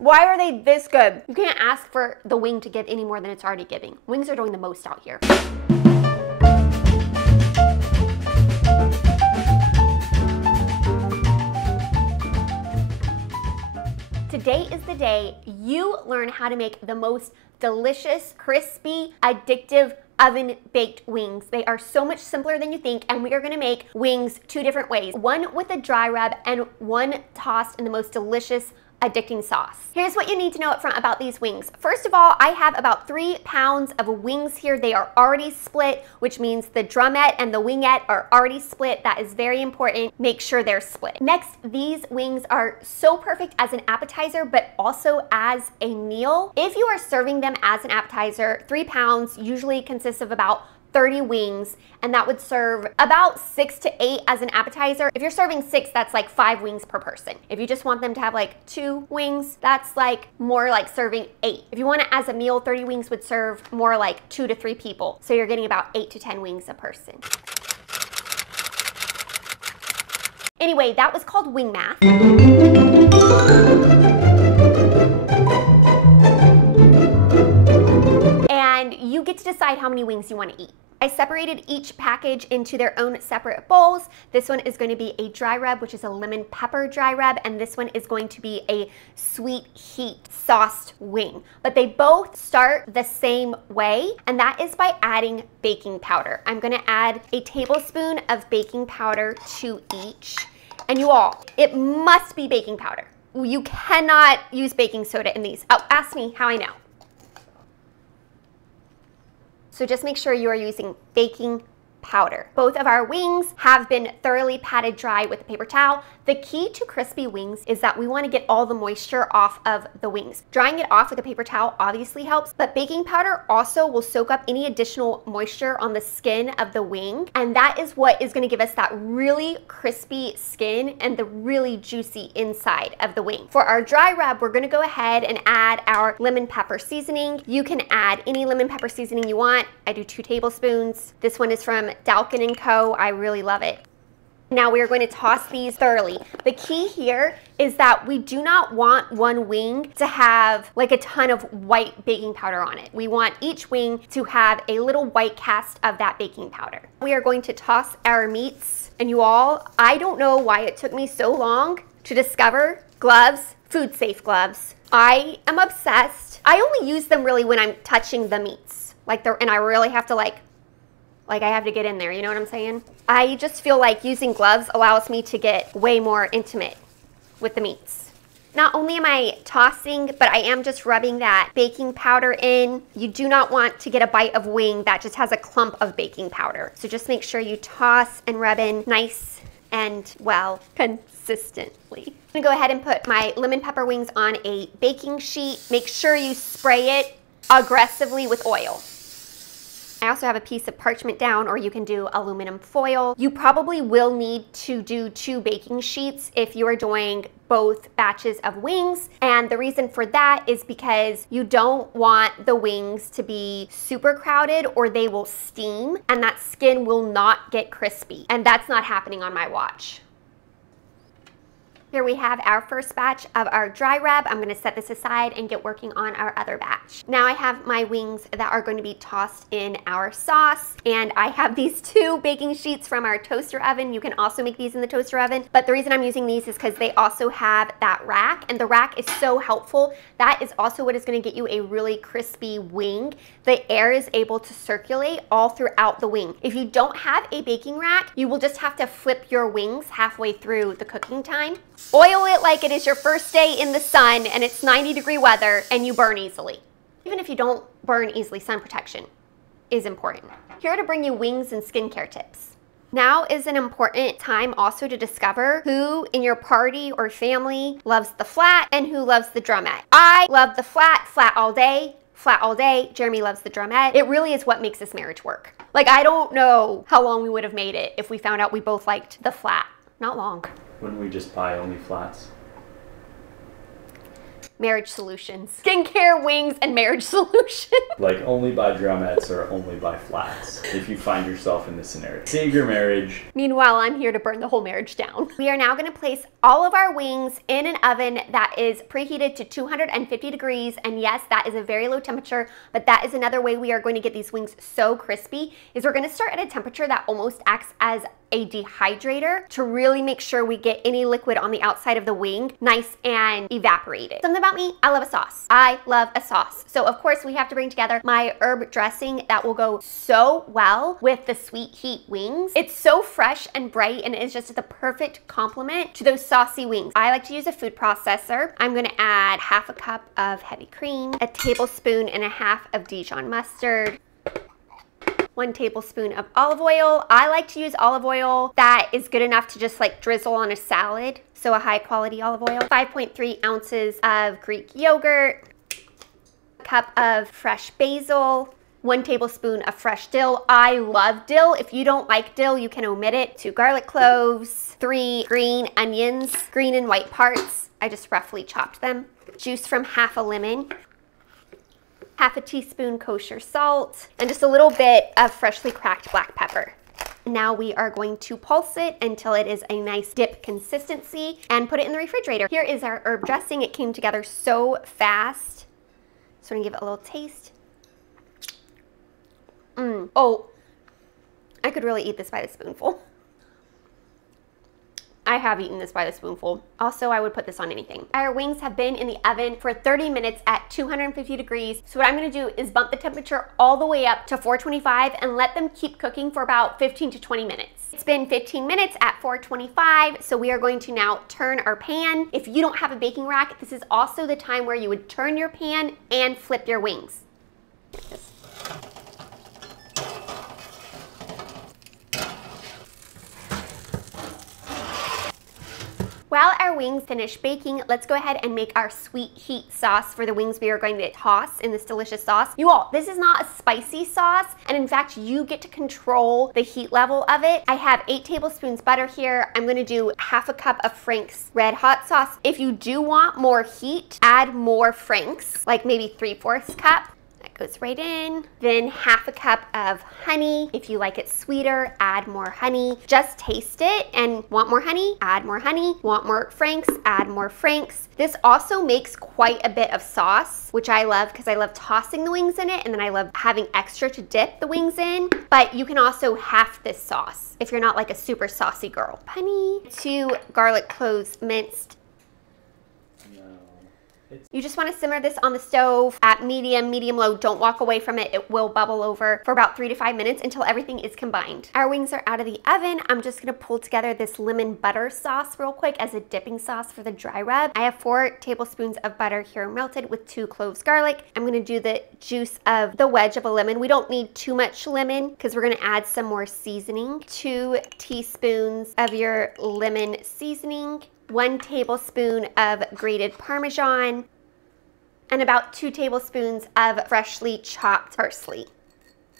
Why are they this good? You can't ask for the wing to give any more than it's already giving. Wings are doing the most out here. Today is the day you learn how to make the most delicious, crispy, addictive, oven-baked wings. They are so much simpler than you think, and we are gonna make wings 2 different ways. One with a dry rub and one tossed in the most delicious, addicting sauce. Here's what you need to know up front about these wings. First of all, I have about 3 pounds of wings here. They are already split, which means the drumette and the wingette are already split. That is very important. Make sure they're split. Next, these wings are so perfect as an appetizer, but also as a meal. If you are serving them as an appetizer, 3 pounds usually consists of about 30 wings, and that would serve about 6 to 8 as an appetizer. If you're serving 6, that's like 5 wings per person. If you just want them to have like 2 wings, that's like more like serving 8. If you want it as a meal, 30 wings would serve more like 2 to 3 people. So you're getting about 8 to 10 wings a person. Anyway, that was called wing math. And you get to decide how many wings you want to eat. I separated each package into their own separate bowls. This one is going to be a dry rub, which is a lemon pepper dry rub, and this one is going to be a sweet heat sauced wing. But they both start the same way, and that is by adding baking powder. I'm going to add a tablespoon of baking powder to each. And you all, it must be baking powder. You cannot use baking soda in these. Oh, ask me how I know. So just make sure you are using baking powder. Both of our wings have been thoroughly patted dry with a paper towel. The key to crispy wings is that we want to get all the moisture off of the wings. Drying it off with a paper towel obviously helps, but baking powder also will soak up any additional moisture on the skin of the wing, and that is what is going to give us that really crispy skin and the really juicy inside of the wing. For our dry rub, we're going to go ahead and add our lemon pepper seasoning. You can add any lemon pepper seasoning you want. I do 2 tablespoons. This one is from Dalkin & Co. I really love it. Now we are going to toss these thoroughly. The key here is that we do not want one wing to have like a ton of white baking powder on it. We want each wing to have a little white cast of that baking powder. We are going to toss our meats, and you all, I don't know why it took me so long to discover gloves, food safe gloves. I am obsessed. I only use them really when I'm touching the meats, and I really have to like I have to get in there, you know what I'm saying? I just feel like using gloves allows me to get way more intimate with the meats. Not only am I tossing, but I am just rubbing that baking powder in. You do not want to get a bite of wing that just has a clump of baking powder. So just make sure you toss and rub in nice and, well, consistently. I'm gonna go ahead and put my lemon pepper wings on a baking sheet. Make sure you spray it aggressively with oil. I also have a piece of parchment down, or you can do aluminum foil. You probably will need to do 2 baking sheets if you are doing both batches of wings. And the reason for that is because you don't want the wings to be super crowded or they will steam and that skin will not get crispy. And that's not happening on my watch. Here we have our first batch of our dry rub. I'm going to set this aside and get working on our other batch. Now I have my wings that are going to be tossed in our sauce, and I have these 2 baking sheets from our toaster oven. You can also make these in the toaster oven, but the reason I'm using these is because they also have that rack, and the rack is so helpful. That is also what is going to get you a really crispy wing. The air is able to circulate all throughout the wing. If you don't have a baking rack, you will just have to flip your wings halfway through the cooking time. Oil it like it is your first day in the sun and it's 90-degree weather and you burn easily. Even if you don't burn easily, sun protection is important. Here to bring you wings and skincare tips. Now is an important time also to discover who in your party or family loves the flat and who loves the drumette. I love the flat all day. Flat all day. Jeremy loves the drumette. It really is what makes this marriage work. Like, I don't know how long we would have made it if we found out we both liked the flat. Not long. Wouldn't we just buy only flats? Marriage solutions. Skincare, wings, and marriage solutions. Like, only buy drumettes or only buy flats if you find yourself in this scenario. Save your marriage. Meanwhile, I'm here to burn the whole marriage down. We are now going to place All of our wings in an oven that is preheated to 250 degrees. And yes, that is a very low temperature, but that is another way we are going to get these wings so crispy is we're going to start at a temperature that almost acts as a dehydrator to really make sure we get any liquid on the outside of the wing nice and evaporated. Something about me, I love a sauce. I love a sauce. So of course we have to bring together my herb dressing that will go so well with the sweet heat wings. It's so fresh and bright and it's just the perfect complement to those saucy wings. I like to use a food processor. I'm gonna add half a cup of heavy cream, a tablespoon and a half of Dijon mustard, 1 tablespoon of olive oil. I like to use olive oil that is good enough to just like drizzle on a salad. So a high quality olive oil. 5.3 ounces of Greek yogurt, a cup of fresh basil, 1 tablespoon of fresh dill. I love dill. If you don't like dill, you can omit it. 2 garlic cloves, 3 green onions, green and white parts. I just roughly chopped them. Juice from half a lemon. Half a teaspoon kosher salt, and just a little bit of freshly cracked black pepper. Now we are going to pulse it until it is a nice dip consistency and put it in the refrigerator. Here is our herb dressing. It came together so fast. So I'm gonna give it a little taste. Oh, I could really eat this by the spoonful. I have eaten this by the spoonful. Also, I would put this on anything. Our wings have been in the oven for 30 minutes at 250 degrees. So what I'm gonna do is bump the temperature all the way up to 425 and let them keep cooking for about 15 to 20 minutes. It's been 15 minutes at 425, so we are going to now turn our pan. If you don't have a baking rack, this is also the time where you would turn your pan and flip your wings. While our wings finish baking, let's go ahead and make our sweet heat sauce for the wings we are going to toss in this delicious sauce. You all, this is not a spicy sauce, and in fact, you get to control the heat level of it. I have 8 tablespoons butter here. I'm gonna do half a cup of Frank's red hot sauce. If you do want more heat, add more Frank's, like maybe 3/4 cup. Goes right in. Then half a cup of honey. If you like it sweeter, add more honey. Just taste it, and want more honey? Add more honey. Want more Frank's? Add more Frank's. This also makes quite a bit of sauce, which I love because I love tossing the wings in it, and then I love having extra to dip the wings in. But you can also half this sauce if you're not like a super saucy girl. Honey, 2 garlic cloves minced. You just want to simmer this on the stove at medium low. Don't walk away from it. It will bubble over for about 3 to 5 minutes until everything is combined. Our wings are out of the oven. I'm just going to pull together this lemon butter sauce real quick as a dipping sauce for the dry rub. I have 4 tablespoons of butter here melted with 2 cloves garlic. I'm going to do the juice of the wedge of a lemon. We don't need too much lemon because we're going to add some more seasoning. 2 teaspoons of your lemon seasoning. 1 tablespoon of grated parmesan, and about 2 tablespoons of freshly chopped parsley.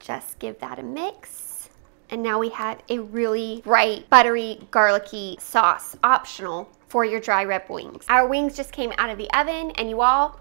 Just give that a mix. And now we have a really bright, buttery, garlicky sauce, optional for your dry rub wings. Our wings just came out of the oven, and you all,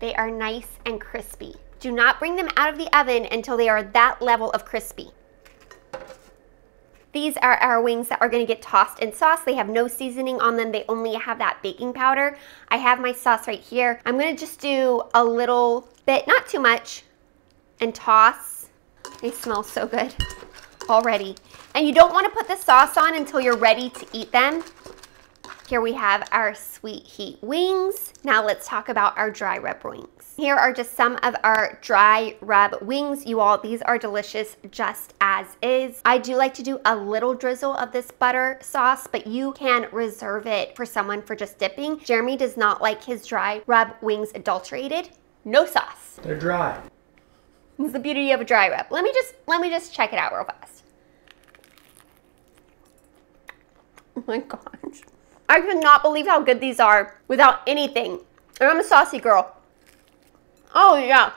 they are nice and crispy. Do not bring them out of the oven until they are that level of crispy. These are our wings that are going to get tossed in sauce. They have no seasoning on them. They only have that baking powder. I have my sauce right here. I'm going to just do a little bit, not too much, and toss. They smell so good already. And you don't want to put the sauce on until you're ready to eat them. Here we have our sweet heat wings. Now let's talk about our dry rub wings. Here are just some of our dry rub wings. You all, these are delicious just as is. I do like to do a little drizzle of this butter sauce, but you can reserve it for someone for just dipping. Jeremy does not like his dry rub wings adulterated. No sauce. They're dry. It's the beauty of a dry rub. Let me just check it out real fast. Oh my gosh. I cannot believe how good these are without anything. And I'm a saucy girl. Oh yeah.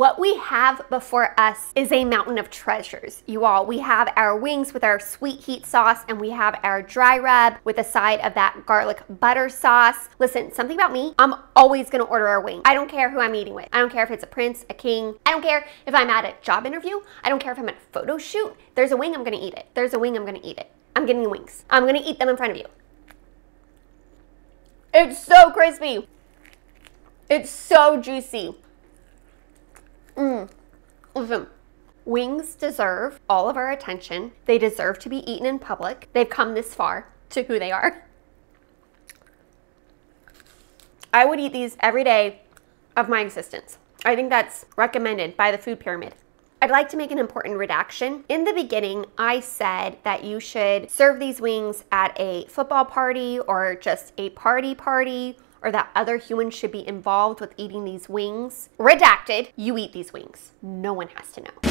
What we have before us is a mountain of treasures, you all. We have our wings with our sweet heat sauce, and we have our dry rub with a side of that garlic butter sauce. Listen, something about me, I'm always gonna order a wing. I don't care who I'm eating with. I don't care if it's a prince, a king. I don't care if I'm at a job interview. I don't care if I'm at a photo shoot. There's a wing, I'm gonna eat it. There's a wing, I'm gonna eat it. I'm getting the wings. I'm gonna eat them in front of you. It's so crispy. It's so juicy. Listen, wings deserve all of our attention. They deserve to be eaten in public. They've come this far to who they are. I would eat these every day of my existence. I think that's recommended by the food pyramid. I'd like to make an important redaction. In the beginning, I said that you should serve these wings at a football party or just a party, or that other humans should be involved with eating these wings. Redacted, you eat these wings. No one has to know.